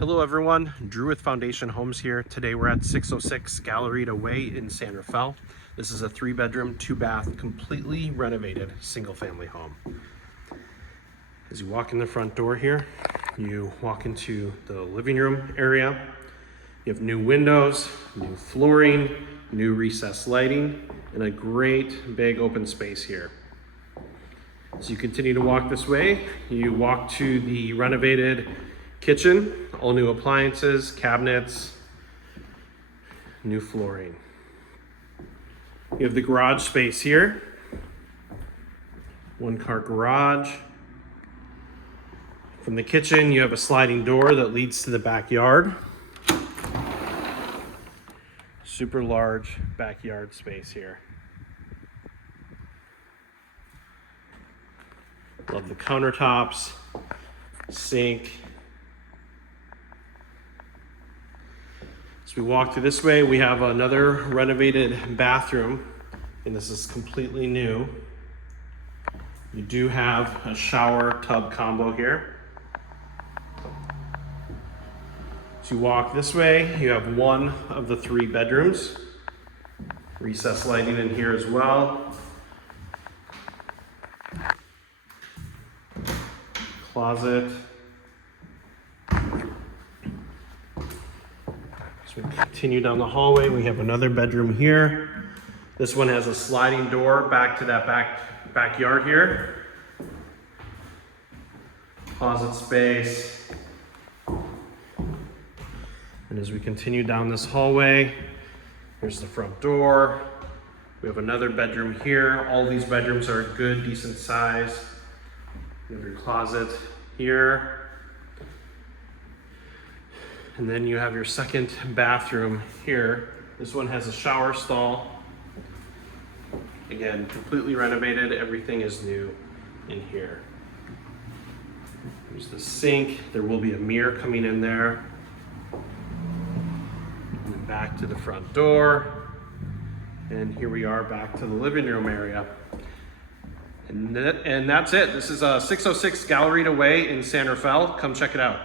Hello everyone, Drew with Foundation Homes here. Today we're at 606 Galerita Way in San Rafael. This is a 3-bedroom, 2-bath, completely renovated single-family home. As you walk in the front door here, you walk into the living room area. You have new windows, new flooring, new recessed lighting, and a great big open space here. As you continue to walk this way, you walk to the renovated kitchen, all new appliances, cabinets, new flooring. You have the garage space here, 1-car garage. From the kitchen, you have a sliding door that leads to the backyard. Super large backyard space here. Love the countertops, sink. As we walk through this way, we have another renovated bathroom, and this is completely new. You do have a shower tub combo here. As you walk this way, you have one of the 3 bedrooms. Recessed lighting in here as well. Closet. As we continue down the hallway, we have another bedroom here. This one has a sliding door back to that backyard here. Closet space. And as we continue down this hallway, here's the front door. We have another bedroom here. All these bedrooms are good, decent size. You have your closet here. And then you have your second bathroom here. This one has a shower stall. Again, completely renovated. Everything is new in here. There's the sink. There will be a mirror coming in there. And back to the front door. And here we are back to the living room area. And that's it. This is 606 Galerita Way in San Rafael. Come check it out.